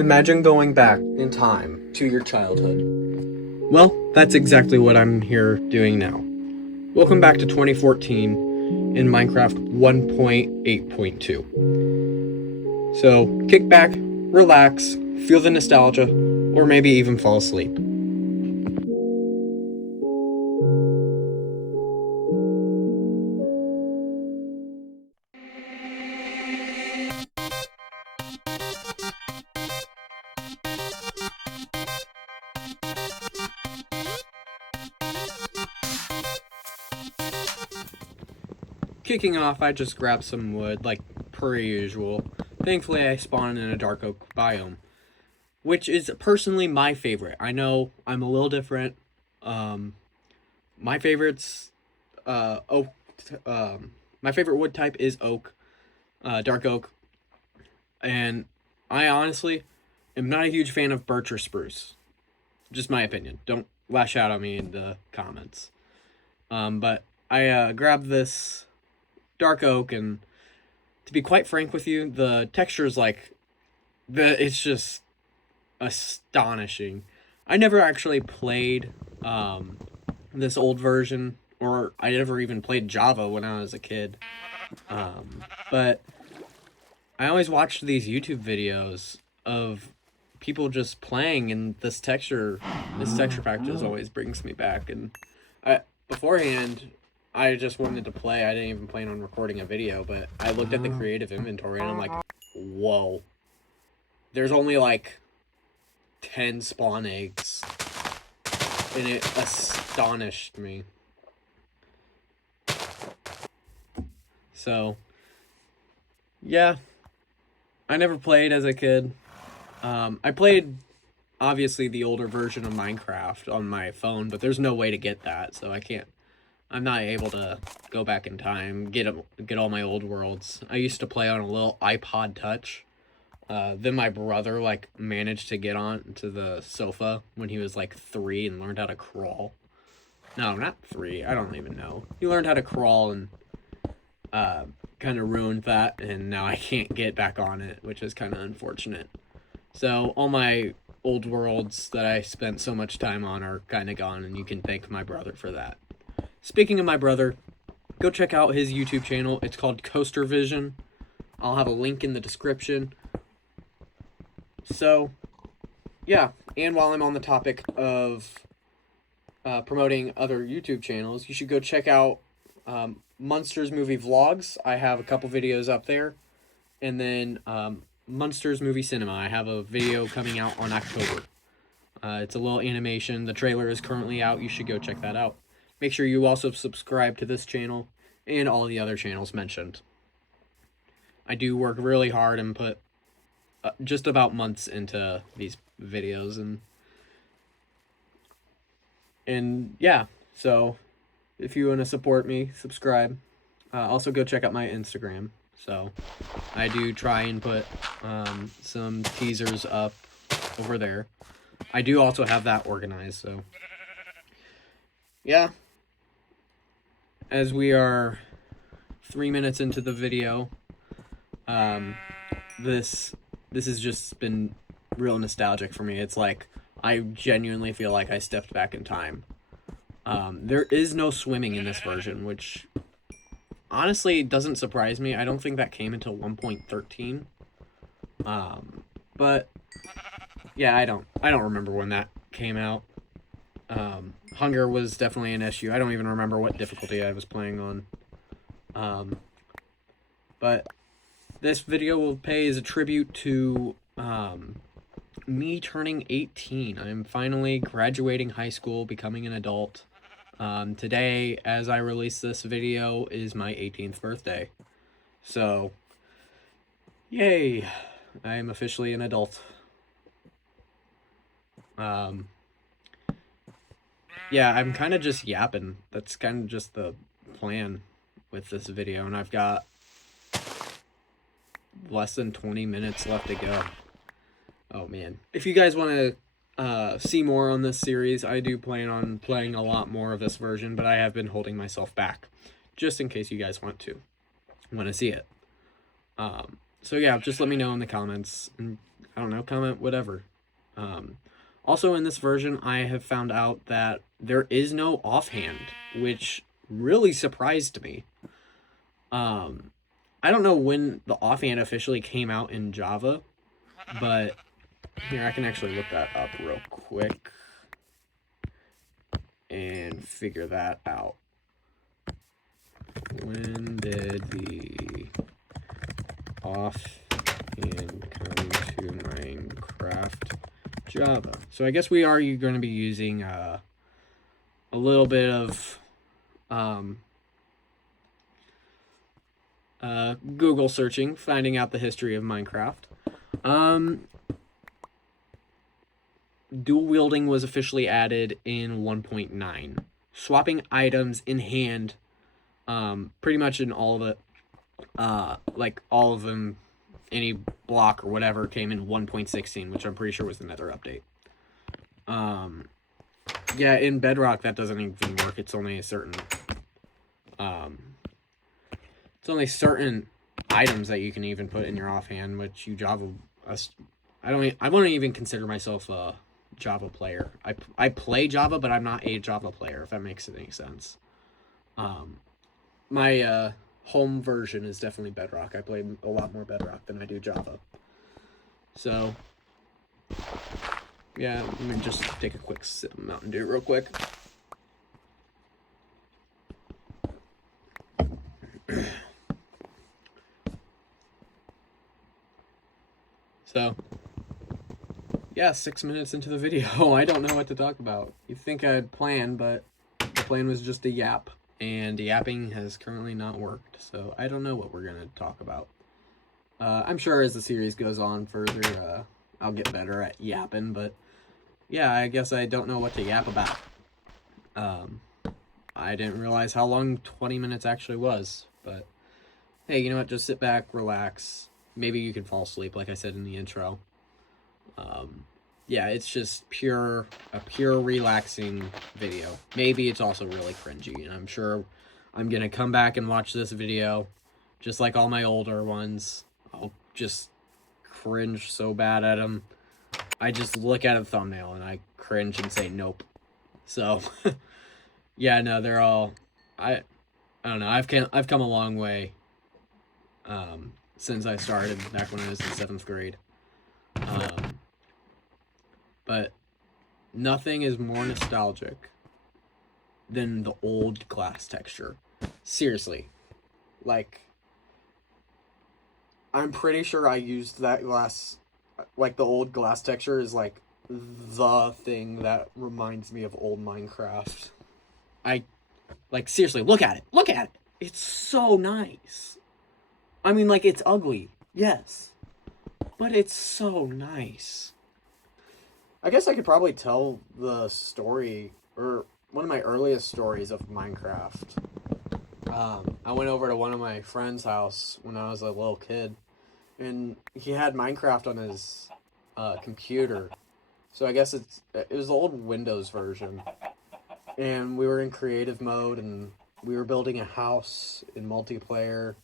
Imagine going back in time to your childhood. Well, that's exactly what I'm here doing now. Welcome back to 2014 in Minecraft 1.8.2. So, kick back, relax, feel the nostalgia, or maybe even fall asleep. Kicking off, I just grabbed some wood, like per usual. Thankfully, I spawned in a dark oak biome, which is personally my favorite. I know I'm a little different. My favorites, oak. My favorite wood type is oak, dark oak, and I honestly am not a huge fan of birch or spruce. Just my opinion. Don't lash out on me in the comments. But I grabbed this dark oak, and to be quite frank with you, the texture is like it's just astonishing. I never actually played this old version, or I never even played Java when I was a kid. But I always watched these YouTube videos of people just playing, and this texture pack just always brings me back. And beforehand, I just wanted to play. I didn't even plan on recording a video, but I looked at the creative inventory and I'm like, whoa. There's only like 10 spawn eggs. And it astonished me. So, yeah. I never played as a kid. I played, obviously, the older version of Minecraft on my phone, but there's no way to get that, so I'm not able to go back in time, get all my old worlds. I used to play on a little iPod Touch. Then my brother, like, managed to get onto the sofa when he was, like, 3 and learned how to crawl. No, not 3. I don't even know. He learned how to crawl and kind of ruined that, and now I can't get back on it, which is kind of unfortunate. So all my old worlds that I spent so much time on are kind of gone, and you can thank my brother for that. Speaking of my brother, go check out his YouTube channel. It's called CoasterVision. I'll have a link in the description. So, yeah, and while I'm on the topic of promoting other YouTube channels, you should go check out Munsters Movie Vlogs. I have a couple videos up there. And then Munsters Movie Cinema. I have a video coming out on October. It's a little animation. The trailer is currently out. You should go check that out. Make sure you also subscribe to this channel and all the other channels mentioned. I do work really hard and put just about months into these videos, and yeah, so if you want to support me, subscribe. Also go check out my Instagram. So I do try and put some teasers up over there. I do also have that organized, so yeah. As we are 3 minutes into the video, this has just been real nostalgic for me. It's like I genuinely feel like I stepped back in time. There is no swimming in this version, which honestly doesn't surprise me. I don't think that came until 1.13. But yeah, I don't remember when that came out. Hunger was definitely an issue. I don't even remember what difficulty I was playing on. But this video will pay as a tribute to me turning 18. I'm finally graduating high school, becoming an adult. Today, as I release this video, is my 18th birthday. So, yay! I am officially an adult. Yeah, I'm kind of just yapping. That's kind of just the plan with this video, and I've got less than 20 minutes left to go. Oh, man. If you guys want to see more on this series, I do plan on playing a lot more of this version, but I have been holding myself back, just in case you guys want to see it. So yeah, just let me know in the comments, and I don't know, comment whatever. Um, Also, in this version, I have found out that there is no offhand, which really surprised me. Um, I don't know when the offhand officially came out in Java, but here, I can actually look that up real quick and figure that out. When did the offhand come to Minecraft Java? So I guess we are going to be using a little bit of Google searching, finding out the history of Minecraft. Dual wielding was officially added in 1.9. Swapping items in hand, pretty much in all of it, like all of them, any block or whatever came in 1.16, which I'm pretty sure was the Nether update. Yeah, in Bedrock that doesn't even work. It's only a certain, certain items that you can even put in your offhand, which you Java. I wouldn't even consider myself a Java player. I play Java, but I'm not a Java player, if that makes any sense. My home version is definitely Bedrock. I play a lot more Bedrock than I do Java. So, yeah, let me just take a quick sip of Mountain Dew real quick. So, yeah, 6 minutes into the video, I don't know what to talk about. You'd think I'd plan, but the plan was just a yap, and yapping has currently not worked, so I don't know what we're going to talk about. I'm sure as the series goes on further, I'll get better at yapping, but yeah, I guess I don't know what to yap about. I didn't realize how long 20 minutes actually was, but hey, you know what, just sit back, relax. Maybe you can fall asleep, like I said in the intro. Yeah, it's just a pure relaxing video. Maybe it's also really cringy, and I'm sure I'm gonna come back and watch this video, just like all my older ones. I'll just cringe so bad at them. I just look at a thumbnail and I cringe and say nope. So, yeah, no, they're all. I don't know. I've come a long way. Since I started back when I was in 7th grade. But nothing is more nostalgic than the old glass texture. Seriously. Like, I'm pretty sure I used that glass, like the old glass texture is like the thing that reminds me of old Minecraft. Seriously, look at it. Look at it. It's so nice. I mean, like, it's ugly. Yes. But it's so nice. I guess I could probably tell the story, or one of my earliest stories of Minecraft. I went over to one of my friend's house when I was a little kid, and he had Minecraft on his computer. So I guess it was the old Windows version. And we were in creative mode, and we were building a house in multiplayer.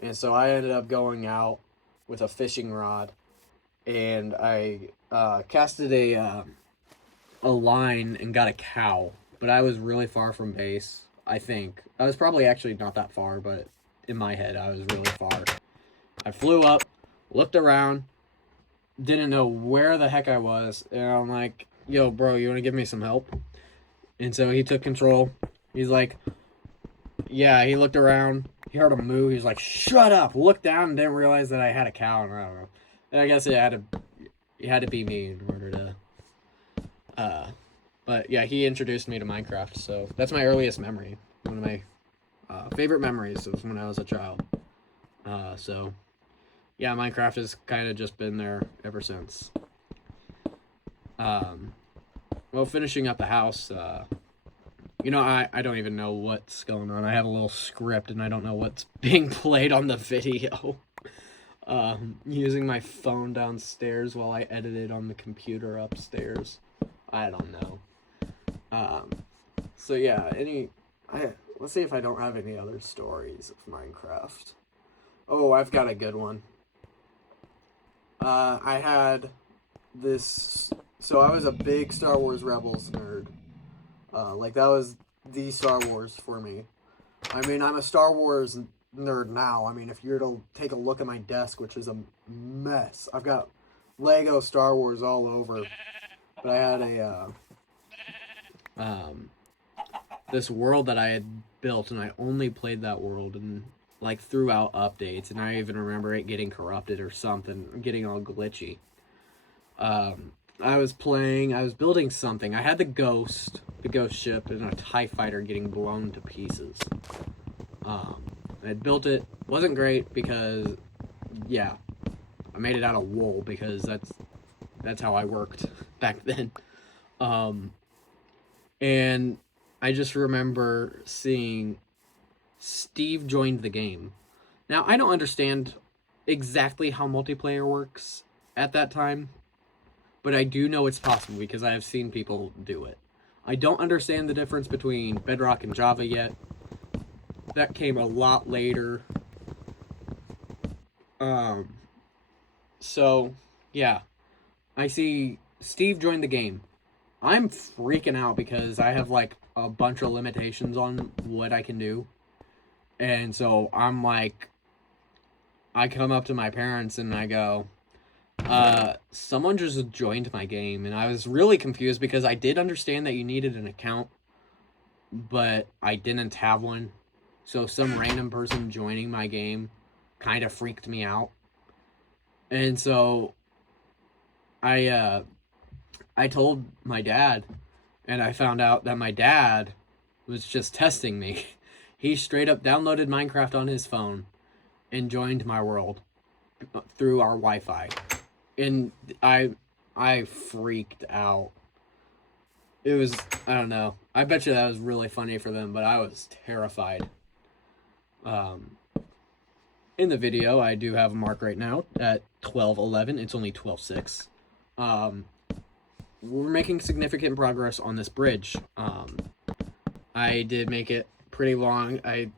And so I ended up going out with a fishing rod, and I casted a line and got a cow, but I was really far from base. I think I was probably actually not that far, but in my head I was really far. I flew up, looked around, didn't know where the heck I was, and I'm like, "Yo, bro, you want to give me some help?" And so he took control. He's like, "Yeah." He looked around. He heard a moo. He's like, "Shut up!" Looked down and didn't realize that I had a cow. And I don't know. And I guess it had to be me in order to. But yeah, he introduced me to Minecraft, so that's my earliest memory. One of my favorite memories of when I was a child. So yeah, Minecraft has kind of just been there ever since. Well, finishing up the house, you know, I don't even know what's going on. I have a little script and I don't know what's being played on the video. Using my phone downstairs while I edited on the computer upstairs. I don't know. So yeah, let's see if I don't have any other stories of Minecraft. Oh, I've got a good one. I had this. So I was a big Star Wars Rebels nerd. Like that was the Star Wars for me. I mean, I'm a Star Wars nerd now. I mean, if you're to take a look at my desk, which is a mess, I've got Lego Star Wars all over. But I had this world that I had built, and I only played that world and like throughout updates, and I even remember it getting corrupted or something, getting all glitchy. I was building something. I had the ghost ship, and a TIE fighter getting blown to pieces. I built it. Wasn't great because, yeah, I made it out of wool because that's how I worked back then. And I just remember seeing Steve joined the game. Now, I don't understand exactly how multiplayer works at that time, but I do know it's possible because I have seen people do it. I don't understand the difference between Bedrock and Java yet. That came a lot later. So, yeah. I see Steve joined the game. I'm freaking out because I have, like, a bunch of limitations on what I can do. And so I'm like, I come up to my parents and I go, someone just joined my game. And I was really confused because I did understand that you needed an account, but I didn't have one. So some random person joining my game kind of freaked me out. And so I told my dad, and I found out that my dad was just testing me. He straight up downloaded Minecraft on his phone and joined my world through our Wi-Fi. And I freaked out. It was, I don't know. I bet you that was really funny for them, but I was terrified. In the video, I do have a mark right now at 12:11. It's only 12:06. We're making significant progress on this bridge. I did make it pretty long. I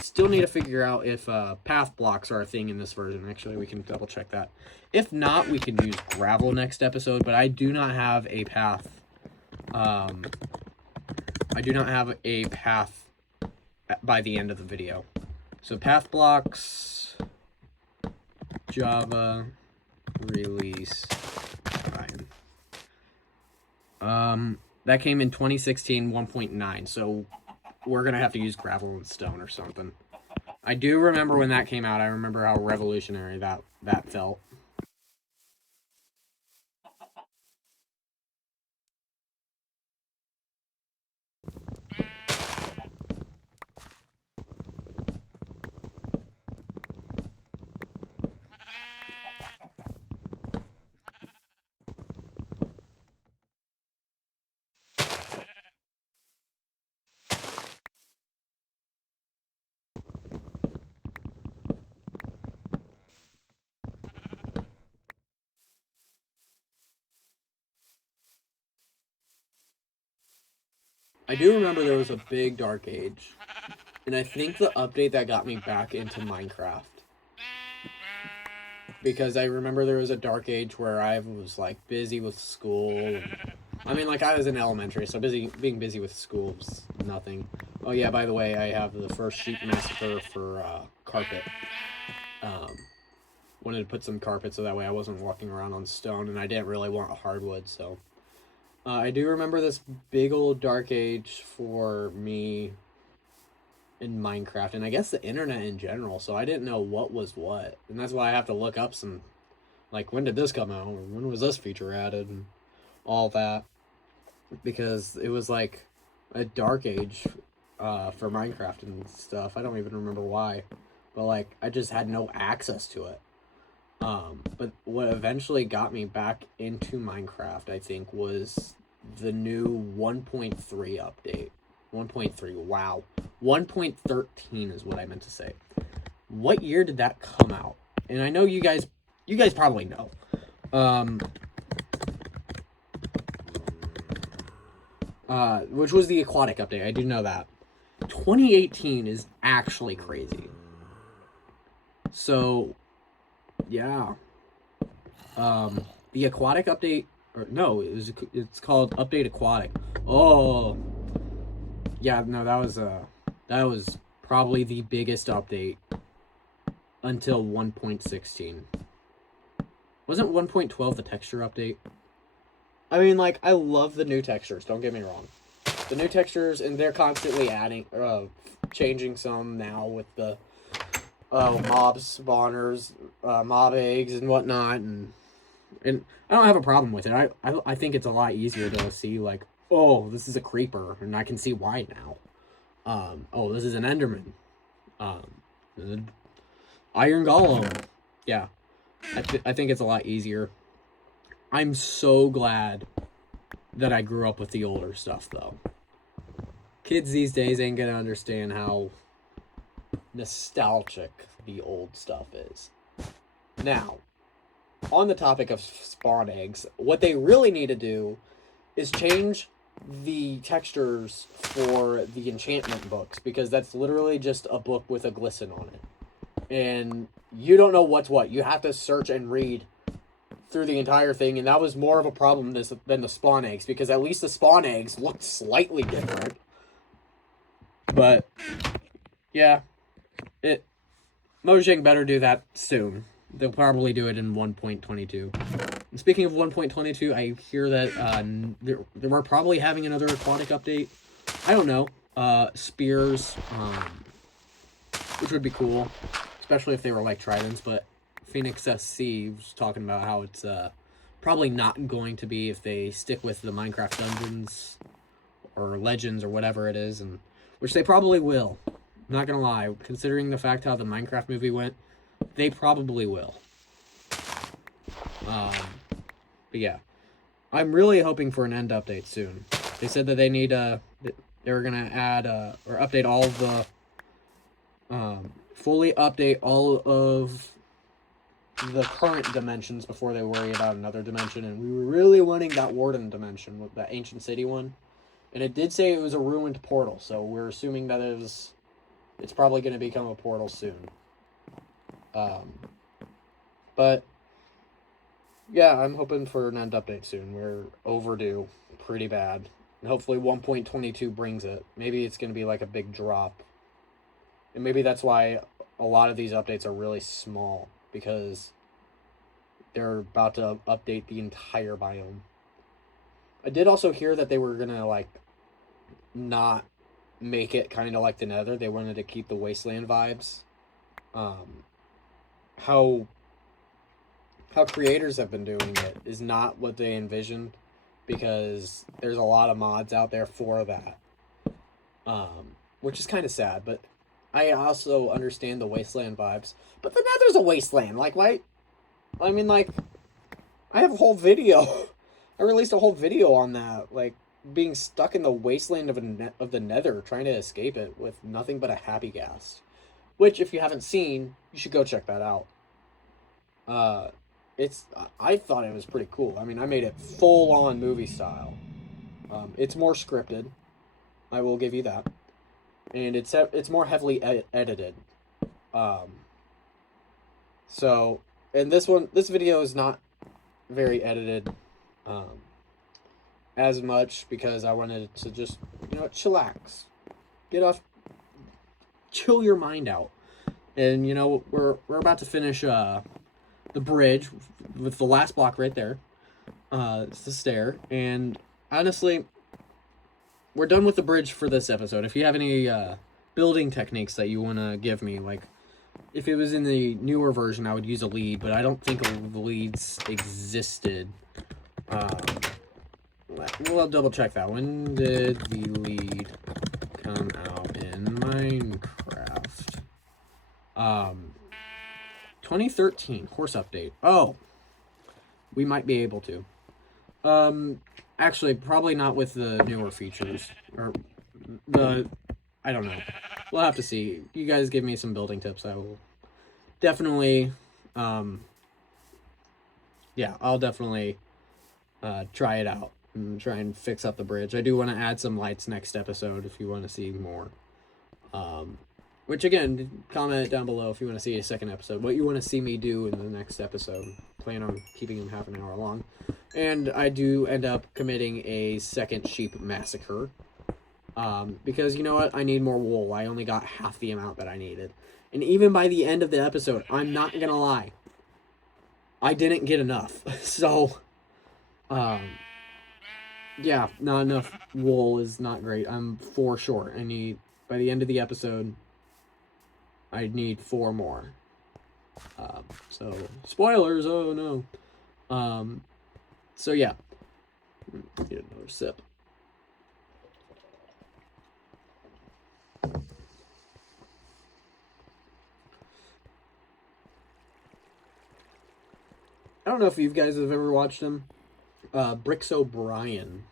still need to figure out if path blocks are a thing in this version. Actually, we can double check that. If not, we can use gravel next episode, but I do not have a path. I do not have a path by the end of the video. So path blocks, Java, release time. That came in 2016 1.9, so we're gonna have to use gravel and stone or something. I do remember when that came out. I remember how revolutionary that felt. I do remember there was a big dark age, and I think the update that got me back into Minecraft, because I remember there was a dark age where I was like busy with school. And, I mean, like I was in elementary, so being busy with school was nothing. Oh yeah, by the way, I have the first sheep massacre for carpet. Wanted to put some carpet so that way I wasn't walking around on stone, and I didn't really want hardwood, so. I do remember this big old dark age for me in Minecraft, and I guess the internet in general, so I didn't know what was what. And that's why I have to look up some, like, when did this come out, or when was this feature added, and all that. Because it was, like, a dark age for Minecraft and stuff. I don't even remember why. But, like, I just had no access to it. But what eventually got me back into Minecraft, I think, was the new 1.3 update. 1.3, wow. 1.13 is what I meant to say. What year did that come out? And I know you guys probably know. Which was the aquatic update. I do know that. 2018 is actually crazy. So, yeah. The aquatic update, or no, it's called Update Aquatic. Oh, yeah, no, that was probably the biggest update until 1.16. Wasn't 1.12 the texture update? I mean, like, I love the new textures, don't get me wrong. The new textures, and they're constantly adding, changing some now with the mob spawners, mob eggs, and whatnot, and I don't have a problem with it. I think it's a lot easier to see, like, oh, this is a creeper, and I can see why now. Oh, this is an Enderman. Iron Golem. Yeah, I think it's a lot easier. I'm so glad that I grew up with the older stuff, though. Kids these days ain't gonna understand how nostalgic the old stuff is. Now, on the topic of spawn eggs, what they really need to do is change the textures for the enchantment books, because that's literally just a book with a glisten on it. And you don't know what's what. You have to search and read through the entire thing, and that was more of a problem than the spawn eggs, because at least the spawn eggs looked slightly different. But, yeah, Mojang better do that soon. They'll probably do it in 1.22. And speaking of 1.22, I hear that they were probably having another aquatic update. I don't know. Spears, which would be cool, especially if they were like tridents, but Phoenix SC was talking about how it's probably not going to be if they stick with the Minecraft Dungeons or Legends or whatever it is, and which they probably will. I'm not gonna lie, considering the fact how the Minecraft movie went, they probably will. But yeah, I'm really hoping for an end update soon. They said that they need they were gonna add or update all of the fully update all of the current dimensions before they worry about another dimension, and we were really wanting that Warden dimension, with that ancient city one, and it did say it was a ruined portal, so we're assuming that it's probably going to become a portal soon. But yeah, I'm hoping for an end update soon. We're overdue pretty bad, and hopefully 1.22 brings it. Maybe it's going to be like a big drop, and maybe that's why a lot of these updates are really small, because they're about to update the entire biome. I did also hear that they were gonna like not make it kind of like the Nether. They wanted to keep the wasteland vibes. How creators have been doing it is not what they envisioned, because there's a lot of mods out there for that, which is kind of sad. But I also understand the wasteland vibes. But the Nether's a wasteland. Like, why? I mean, like, I have a whole video. I released a whole video on that, like, being stuck in the wasteland of the Nether, trying to escape it with nothing but a happy gas. Which, if you haven't seen, you should go check that out. I thought it was pretty cool. I mean, I made it full-on movie style. It's more scripted. I will give you that. And it's more heavily edited. So, and this video is not very edited as much, because I wanted to just, chillax, chill your mind out. And we're about to finish the bridge with the last block right there. It's the stair, and honestly, we're done with the bridge for this episode. If you have any building techniques that you want to give me, like, if it was in the newer version, I would use a lead, but I don't think the leads existed. We'll double check that. When did the lead come out in Minecraft? 2013 horse update. Oh, we might be able to. Actually, probably not with the newer features, or I don't know. We'll have to see. You guys give me some building tips. I will definitely, yeah, I'll definitely try it out and try and fix up the bridge. I do want to add some lights next episode if you want to see more. Which, again, comment down below if you want to see a second episode. What you want to see me do in the next episode. Plan on keeping them half an hour long. And I do end up committing a second sheep massacre. Because, you know what? I need more wool. I only got half the amount that I needed. And even by the end of the episode, I'm not going to lie, I didn't get enough. So, yeah, not enough wool is not great. I'm 4 short. I need, by the end of the episode, I need 4 more. So, spoilers, oh no. So yeah. Get another sip. I don't know if you guys have ever watched him. Bricks O'Brien.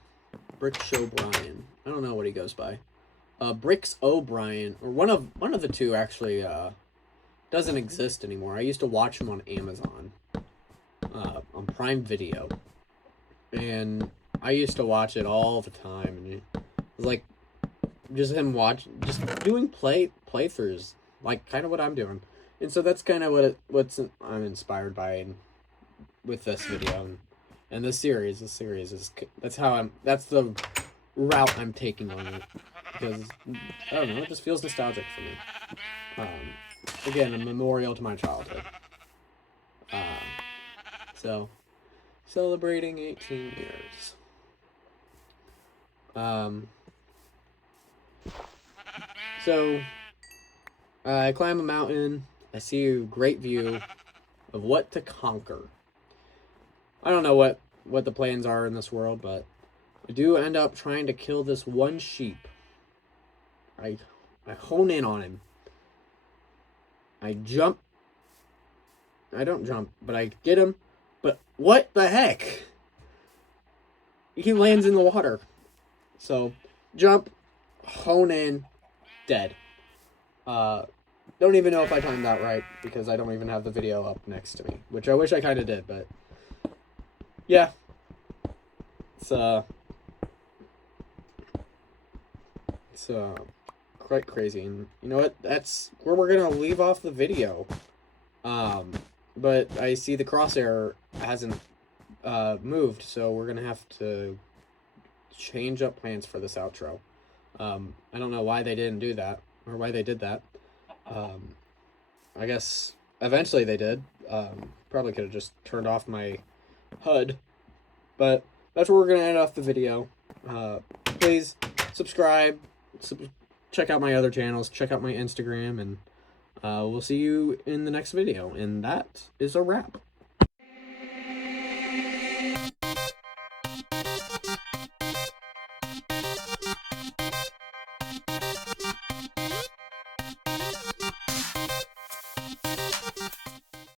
Bricks O'Brien. I don't know what he goes by. Bricks O'Brien, or one of the two actually, doesn't exist anymore. I used to watch him on Amazon, on Prime Video, and I used to watch it all the time. And it was like just him just doing playthroughs, like kind of what I'm doing. And so that's kind of what I'm inspired by with this video and this series. This series is that's the route I'm taking on it, because I don't know, it just feels nostalgic for me. Again, a memorial to my childhood. So celebrating 18 years. So I climb a mountain. I see a great view of what to conquer. I don't know what the plans are in this world, but I do end up trying to kill this one sheep. I hone in on him. I jump. I don't jump, but I get him. But what the heck? He lands in the water. So, jump, hone in, dead. Don't even know if I timed that right, because I don't even have the video up next to me, which I wish I kind of did, but yeah. It's quite crazy, and you know what? That's where we're gonna leave off the video. But I see the crosshair hasn't moved, so we're gonna have to change up plans for this outro. I don't know why they didn't do that, or why they did that. I guess eventually they did. Probably could have just turned off my HUD, but that's where we're gonna end off the video. Please subscribe, check out my other channels, check out my Instagram, and we'll see you in the next video. And that is a wrap.